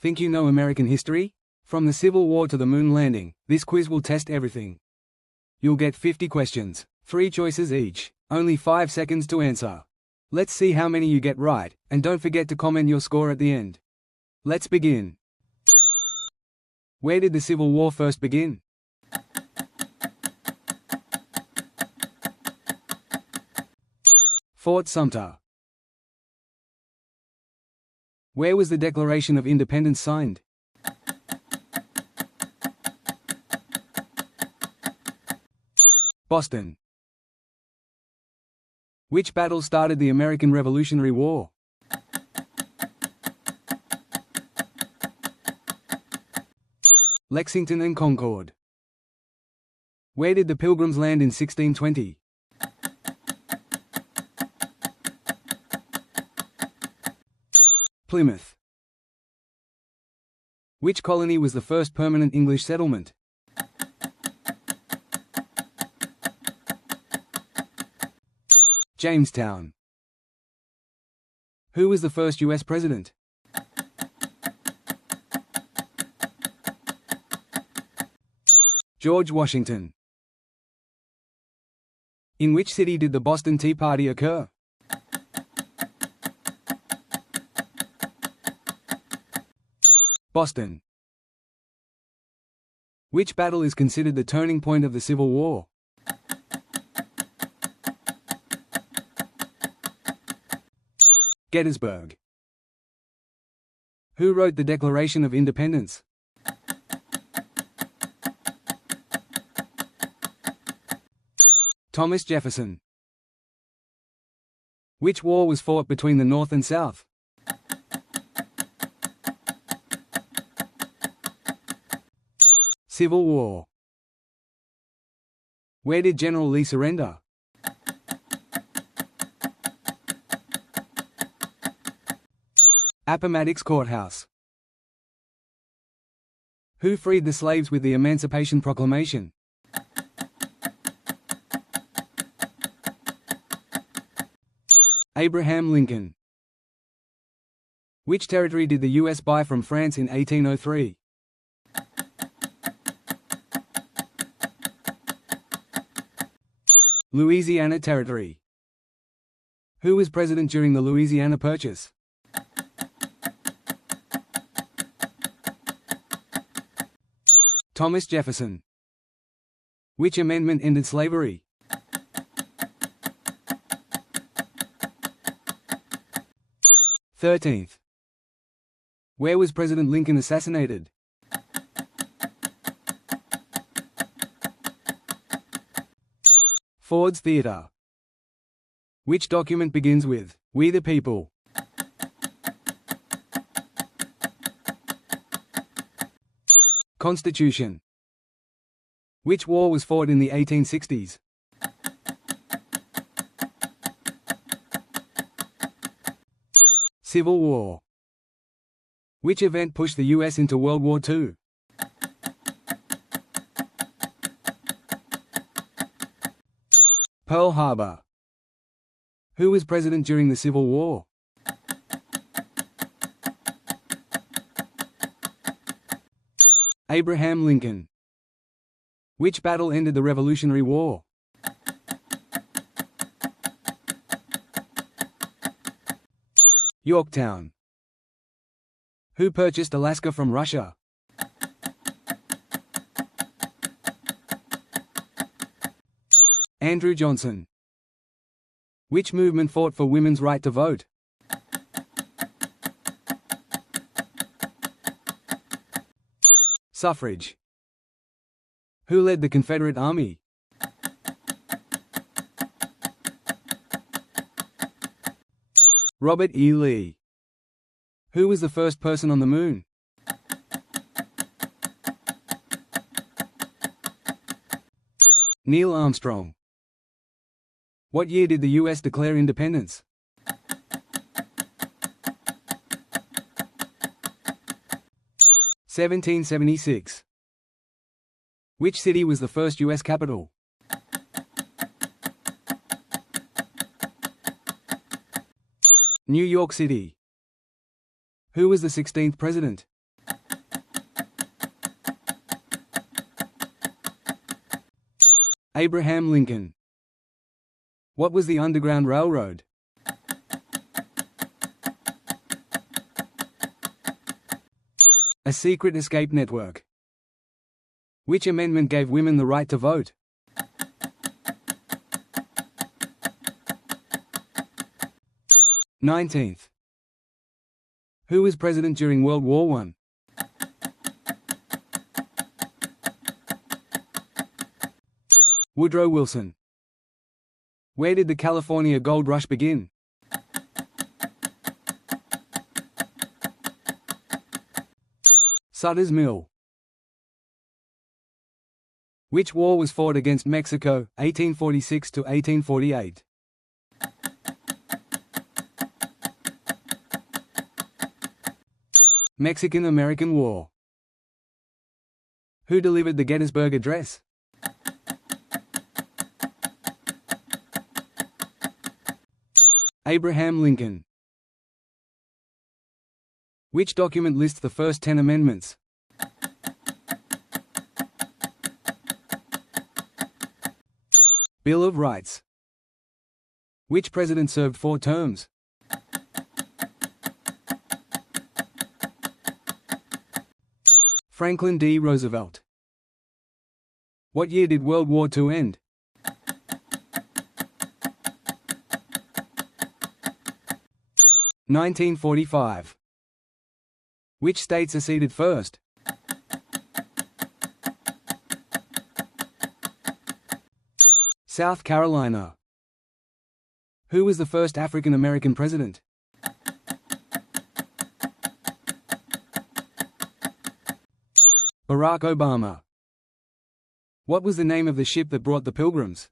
Think you know American history? From the Civil War to the moon landing, this quiz will test everything. You'll get 50 questions, 3 choices each, only 5 seconds to answer. Let's see how many you get right, and don't forget to comment your score at the end. Let's begin. Where did the Civil War first begin? Fort Sumter. Where was the Declaration of Independence signed? Boston. Which battle started the American Revolutionary War? Lexington and Concord. Where did the Pilgrims land in 1620? Plymouth. Which colony was the first permanent English settlement? Jamestown. Who was the first U.S. president? George Washington. In which city did the Boston Tea Party occur? Boston. Which battle is considered the turning point of the Civil War? Gettysburg. Who wrote the Declaration of Independence? Thomas Jefferson. Which war was fought between the North and South? Civil War. Where did General Lee surrender? Appomattox Courthouse. Who freed the slaves with the Emancipation Proclamation? Abraham Lincoln. Which territory did the U.S. buy from France in 1803? Louisiana Territory. Who was president during the Louisiana Purchase? Thomas Jefferson. Which amendment ended slavery? – 13th. Where was President Lincoln assassinated? Ford's Theatre. Which document begins with, "We the People"? Constitution. Which war was fought in the 1860s? Civil War. Which event pushed the U.S. into World War II? Pearl Harbor. Who was president during the Civil War? Abraham Lincoln. Which battle ended the Revolutionary War? Yorktown. Who purchased Alaska from Russia? Andrew Johnson. Which movement fought for women's right to vote? Suffrage. Who led the Confederate Army? Robert E. Lee. Who was the first person on the moon? Neil Armstrong. What year did the U.S. declare independence? (1776). Which city was the first U.S. capital? New York City. Who was the 16th president? Abraham Lincoln. What was the Underground Railroad? A secret escape network. Which amendment gave women the right to vote? '19th. Who was president during World War I? Woodrow Wilson. Where did the California Gold Rush begin? Sutter's Mill. Which war was fought against Mexico, 1846 to 1848? Mexican-American War. Who delivered the Gettysburg Address? Abraham Lincoln. Which document lists the first 10 amendments? Bill of Rights. Which president served 4 terms? Franklin D. Roosevelt. What year did World War II end? (1945). Which state seceded first? South Carolina. Who was the first African American president? Barack Obama. What was the name of the ship that brought the Pilgrims?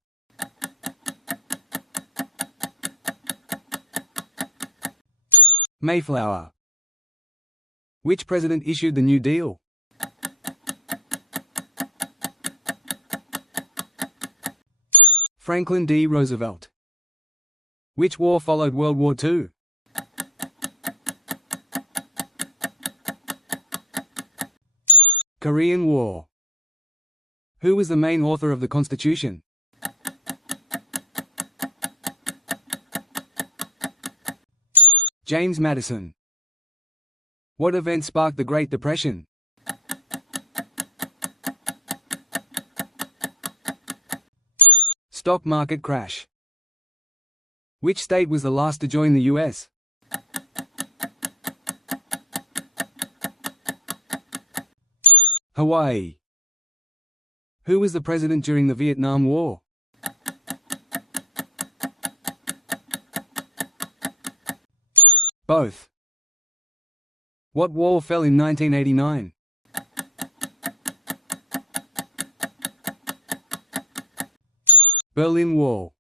Mayflower. Which president issued the New Deal? Franklin D. Roosevelt. Which war followed World War II? Korean War. Who was the main author of the Constitution? James Madison. What event sparked the Great Depression? Stock market crash. Which state was the last to join the U.S.? Hawaii. Who was the president during the Vietnam War? Both. What wall fell in 1989? Berlin Wall.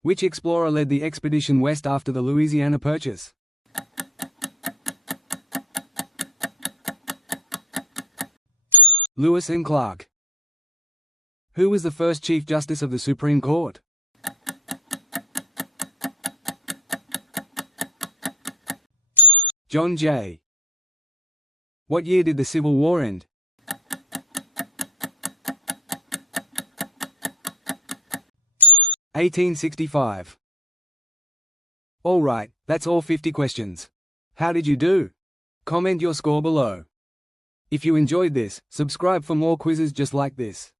Which explorer led the expedition west after the Louisiana Purchase? Lewis and Clark. Who was the first Chief Justice of the Supreme Court? John Jay. What year did the Civil War end? (1865). Alright, that's all 50 questions. How did you do? Comment your score below. If you enjoyed this, subscribe for more quizzes just like this.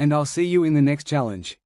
And I'll see you in the next challenge.